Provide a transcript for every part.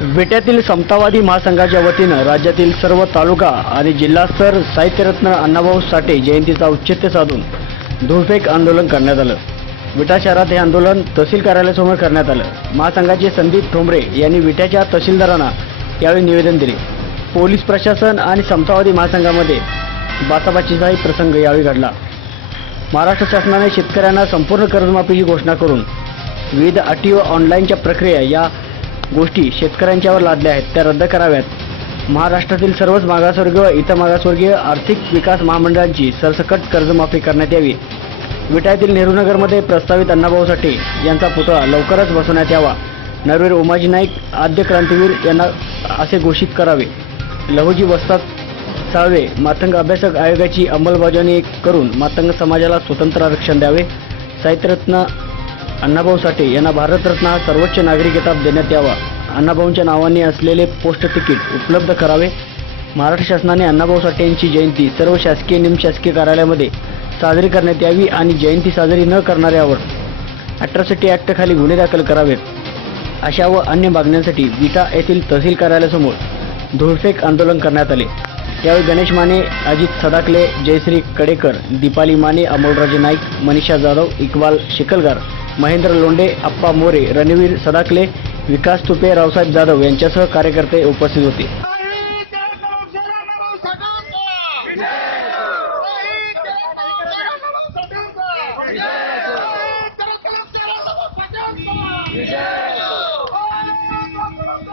विट्यातील समतावादी महासंघाच्या वतीनं राज्यातील सर्व तालुका आणि जिल्हास्तर साहित्यरत्न अण्णाभाऊ साठे जयंतीचा औचित्य साधून धुळफेक आंदोलन करण्यात आलं. विटा शहरात हे आंदोलन तहसील कार्यालयासमोर करण्यात आलं. महासंघाचे संदीप ठोंबरे यांनी विट्याच्या तहसीलदारांना यावेळी निवेदन दिले. पोलीस प्रशासन आणि समतावादी महासंघामध्ये बाचाबाचीचाही प्रसंग यावेळी घडला. महाराष्ट्र शासनाने शेतकऱ्यांना संपूर्ण कर्जमाफीची घोषणा करून विविध अटी व ऑनलाईनच्या प्रक्रिया या गोष्टी शेतकऱ्यांच्यावर लादल्या आहेत त्या रद्द कराव्यात. महाराष्ट्रातील सर्वच मागासवर्गीय व इतर मागासवर्गीय आर्थिक विकास महामंडळांची सरसकट कर्जमाफी करण्यात यावी. विटाळ्यातील नेहरूनगरमध्ये प्रस्तावित अण्णाभाऊ साठे यांचा पुतळा लवकरच बसवण्यात यावा. नरवीर उमाजी नाईक आद्य क्रांतीवीर यांना असे घोषित करावे. लहुजी वस्ताद साळवे मातंग अभ्यासक आयोगाची अंमलबजावणी करून मातंग समाजाला स्वतंत्र आरक्षण द्यावे. साहित्यरत्न अण्णाभाऊ साठे यांना भारतरत्न हा सर्वोच्च नागरी किताब देण्यात यावा. अण्णाभाऊंच्या नावाने असलेले पोस्ट तिकीट उपलब्ध करावे. महाराष्ट्र शासनाने अण्णाभाऊ साठे यांची जयंती सर्व शासकीय निमशासकीय कार्यालयामध्ये साजरी करण्यात यावी आणि जयंती साजरी न करणाऱ्यावर अट्रॉसिटी ॲक्टखाली गुन्हे दाखल करावेत. अशा व अन्य मागण्यांसाठी विटा येथील तहसील कार्यालयासमोर धुळफेक आंदोलन करण्यात आले. यावेळी गणेश माने अजित सदाकले जयश्री कडेकर दीपाली माने अमोलराजे नाईक मनीषा जाधव इक्बाल शिकलगार महेंद्र लोंडे अप्पा मोरे रणवीर सदाकले विकास तुपे रावसाहेब जाधव यांच्यासह कार्यकर्ते उपस्थित होते.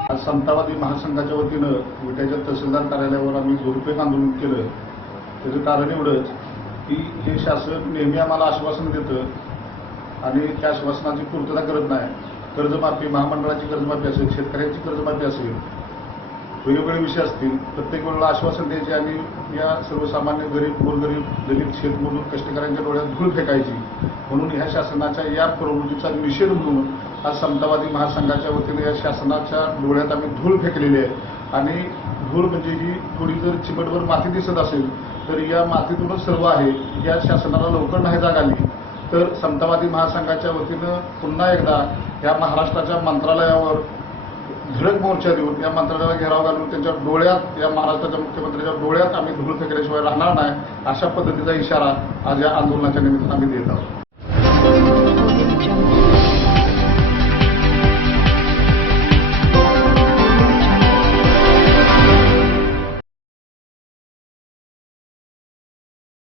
आज समतावादी महासंघाच्या वतीनं विट्याच्या तहसीलदार कार्यालयावर आम्ही झोरपेक आंदोलन केलं. त्याचं कारण एवढंच की हे शासन नेहमी आम्हाला आश्वासन देतं आणि त्या आश्वासनाची पूर्तता करत नाही. कर्जमाफी महामंडळाची कर्जमाफी असेल शेतकऱ्यांची कर्जमाफी असेल वेगवेगळे विषय असतील प्रत्येक वेळेला आश्वासन द्यायचे आणि या सर्वसामान्य गरीब गोरगरीब दलित शेतमजूर कष्टकऱ्यांच्या डोळ्यात धूळ फेकायची. म्हणून ह्या शासनाच्या या प्रवृत्तीचा निषेध म्हणून आज समतावादी महासंघाच्या वतीने या शासनाच्या डोळ्यात आम्ही धूळ फेकलेली आहे. आणि धूळ म्हणजे ही थोडी जर चिमटभर माती दिसत असेल तर या मातीतूनच सर्व आहे. या शासनाला लवकर नाही जाग आली. तर समतावादी महासंघाच्या वतीनं पुन्हा एकदा या महाराष्ट्राच्या मंत्रालयावर धडक मोर्चा देऊन या मंत्रालयाला घेराव घालून त्यांच्या डोळ्यात या महाराष्ट्राच्या मुख्यमंत्र्यांच्या डोळ्यात आम्ही धूळ फेकल्याशिवाय राहणार नाही अशा पद्धतीचा इशारा आज या आंदोलनाच्या निमित्तानं आम्ही देत आहोत.